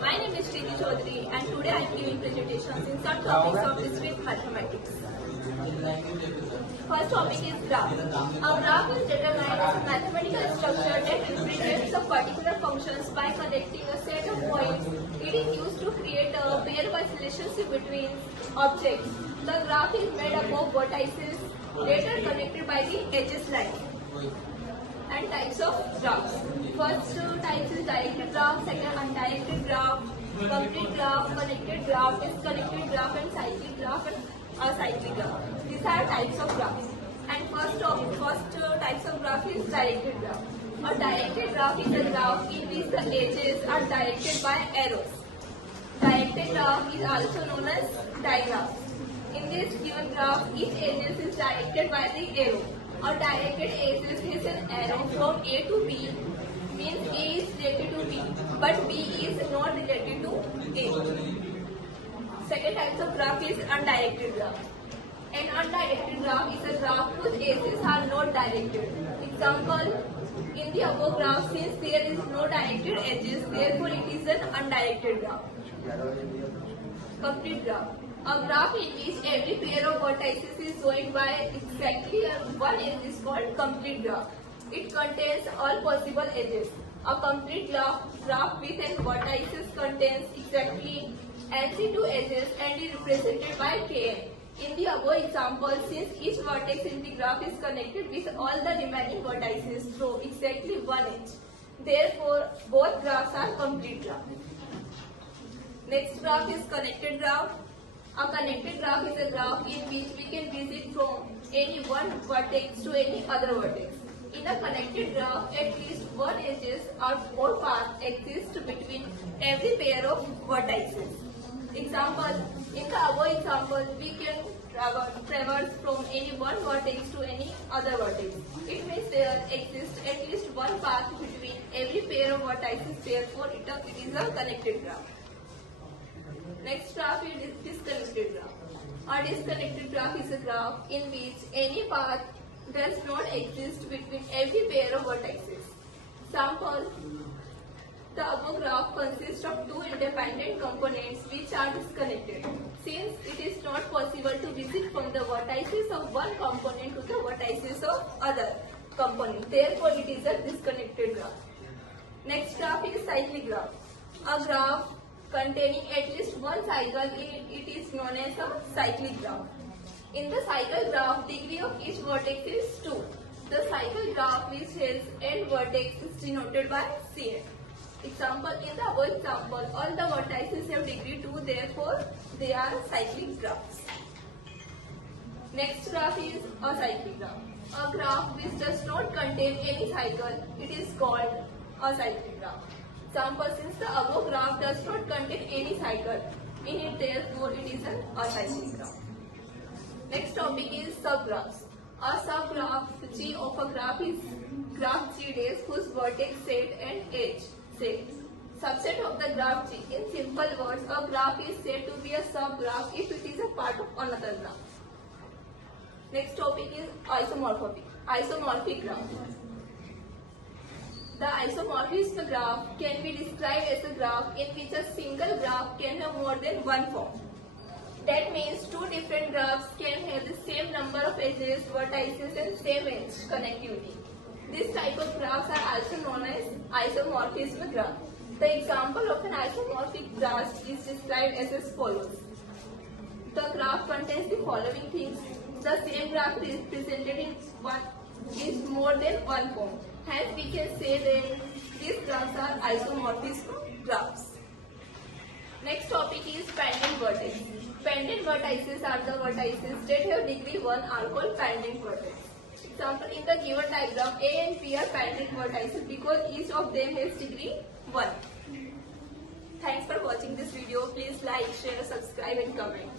My name is Shriti Chaudhary and today I am giving presentations in some topics of discrete mathematics. First topic is graph. A graph is determined as a mathematical structure that represents a particular functions by connecting a set of points. It is used to create a pairwise relationship between objects. The graph is made up of vertices later connected by the edges line. And types of graphs. First type is directed graph, second undirected graph, complete graph, connected graph, disconnected graph, and cyclic graph and acyclic graph. These are types of graphs. And first types of graph is directed graph. A directed graph is a graph in which the edges are directed by arrows. Directed graph is also known as digraph. In this given graph, each edge is directed by the arrow. A directed axis is an arrow from A to B, means A is related to B, but B is not related to A. Second type of graph is undirected graph. An undirected graph is a graph whose axes are not directed. Example, in the above graph, since there is no directed edges, therefore it is an undirected graph. Complete graph. A graph in which every pair of vertices is joined by exactly one edge is called complete graph. It contains all possible edges. A complete graph with n vertices contains exactly NC2 edges and is represented by Kn. In the above example, since each vertex in the graph is connected with all the remaining vertices through exactly one edge, therefore both graphs are complete graph. Next graph is connected graph. A connected graph is a graph in which we can visit from any one vertex to any other vertex. In a connected graph, at least one edges or four paths exist between every pair of vertices. Example, in the above example, we can traverse from any one vertex to any other vertex. It means there exists at least one path between every pair of vertices, therefore it is a connected graph. Next graph is disconnected graph. A disconnected graph is a graph in which any path does not exist between every pair of vertices. Sample, the above graph consists of two independent components which are disconnected. Since it is not possible to visit from the vertices of one component to the vertices of other component, therefore it is a disconnected graph. Next graph is cyclic graph. A graph containing at least one cycle, it is known as a cyclic graph. In the cycle graph, degree of each vertex is 2. The cycle graph which has n vertex is denoted by Cn. Example, in the above example, all the vertices have degree 2, therefore they are cyclic graphs. Next graph is acyclic graph. A graph which does not contain any cycle, it is called acyclic graph. Example, since the above graph does not contain any cycle in it, therefore it is an acyclic graph. Next topic is subgraphs. A subgraph G of a graph is graph G days whose vertex set and edge set. Subset of the graph G. In simple words, a graph is said to be a subgraph if it is a part of another graph. Next topic is isomorphic graph. The isomorphism graph can be described as a graph in which a single graph can have more than one form. That means two different graphs can have the same number of edges, vertices and same edge connectivity. This type of graphs are also known as isomorphism graph. The example of an isomorphic graph is described as follows. The graph contains the following things. The same graph is presented in is more than one form. Hence, we can say that these graphs are isomorphism graphs. Next topic is pendant vertex. Pendant vertices are the vertices that have degree 1 are called pendant vertex. Example, in the given diagram, A and P are pendant vertices because each of them has degree 1. Thanks for watching this video. Please like, share, subscribe and comment.